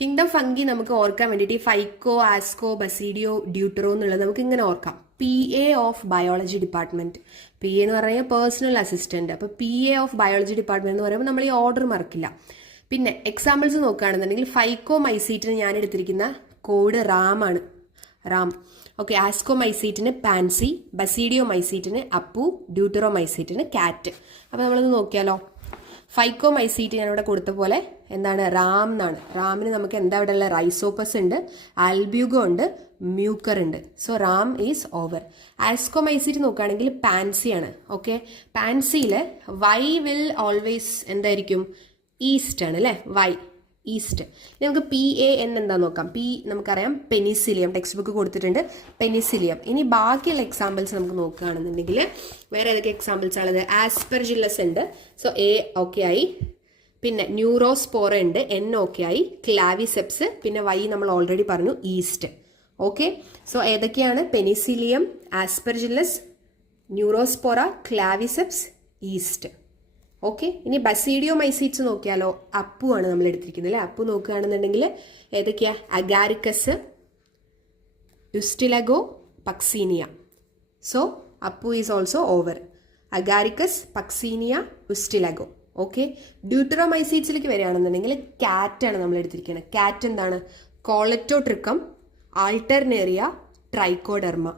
Kingdom fungi നമുക്ക് ഓർക്കാൻ വേണ്ടിയിട്ട് ഈ ഫൈക്കോ, ആസ്കോ, ബസീഡിയോ, ഡ്യൂട്ടറോ എന്നുള്ളത് നമുക്ക് ഇങ്ങനെ ഓർക്കാം. PA of biology department. PA എന്ന് പറഞ്ഞാൽ പേഴ്സണൽ അസിസ്റ്റന്റ്. അപ്പോൾ PA ഓഫ് ബയോളജി ഡിപ്പാർട്ട്മെന്റ് എന്ന് പറയുമ്പോൾ നമ്മൾ ഈ ഓർഡർ മറക്കില്ല. പിന്നെ എക്സാമ്പിൾസ് നോക്കുകയാണെന്നുണ്ടെങ്കിൽ ഫൈക്കോമൈസീറ്റിന് ഞാൻ എടുത്തിരിക്കുന്ന കോഡ് റാം ആണ്. റാം. ഓക്കെ. ആസ്കോമൈസീറ്റിന് പാൻസി, ബസീഡിയോമൈസീറ്റിന് അപ്പു, ഡ്യൂട്ടറോമൈസീറ്റിന് കാറ്റ്. അപ്പോൾ നമ്മളൊന്ന് നോക്കിയാലോ. ഫൈക്കോമൈസീറ്റ് ഞാനിവിടെ കൊടുത്ത പോലെ എന്താണ്, റാം എന്നാണ്. റാമിന് നമുക്ക് എന്താ ഇവിടെ ഉള്ള റൈസോപ്പസ് ഉണ്ട്, ആൽബ്യൂഗോ ഉണ്ട്, മ്യൂക്കർ ഉണ്ട്. So ram is over. Ascomycete നോക്കുകയാണെങ്കിൽ പാൻസി ആണ്. ഓക്കെ. പാൻസിയിൽ വൈ വിൽ ഓൾവേസ് എന്തായിരിക്കും, ഈസ്റ്റ് ആണ് അല്ലേ. Why yeast. നമുക്ക് PA എന്നെന്താ നോക്കാം. നമുക്കറിയാം പെനിസിലിയം, ടെക്സ്റ്റ് ബുക്ക് കൊടുത്തിട്ടുണ്ട്, പെനിസിലിയം. ഇനി ബാക്കിയുള്ള എക്സാമ്പിൾസ് നമുക്ക് നോക്കുകയാണെന്നുണ്ടെങ്കിൽ വേറെ ഏതൊക്കെ എക്സാമ്പിൾസ് ആണത്. ആസ്പെർജില്ലസ് ഉണ്ട്. സോ A ഓക്കെ ആയി. പിന്നെ ന്യൂറോസ്പോറ ഉണ്ട്, N ഓക്കെ ആയി. ക്ലാവിസെപ്സ്, പിന്നെ Y നമ്മൾ ഓൾറെഡി പറഞ്ഞു, ഈസ്റ്റ്. ഓക്കെ. സോ ഏതൊക്കെയാണ്, Penicillium, aspergillus, Neurospora, ക്ലാവിസെപ്സ്, east. Okay. ഇനി ബസീഡിയോമൈസീറ്റ്സ് നോക്കിയാലോ. അപ്പു ആണ് നമ്മൾ എടുത്തിരിക്കുന്നത് അല്ലേ. അപ്പു നോക്കുകയാണെന്നുണ്ടെങ്കിൽ ഏതൊക്കെയാ, അഗാരിക്കസ്, യുസ്റ്റിലഗോ, പക്സീനിയ. സോ അപ്പു is also over. Agaricus, puccinia, ustilago. Okay. ഡ്യൂട്ടറോമൈസീറ്റ്സിലേക്ക് വരികയാണെന്നുണ്ടെങ്കിൽ കാറ്റ് ആണ് നമ്മൾ എടുത്തിരിക്കുന്നത്. കാറ്റ് എന്താണ്, കോളറ്റോട്രിക്കം, ആൾട്ടർനേറിയ, ട്രൈക്കോഡെർമ.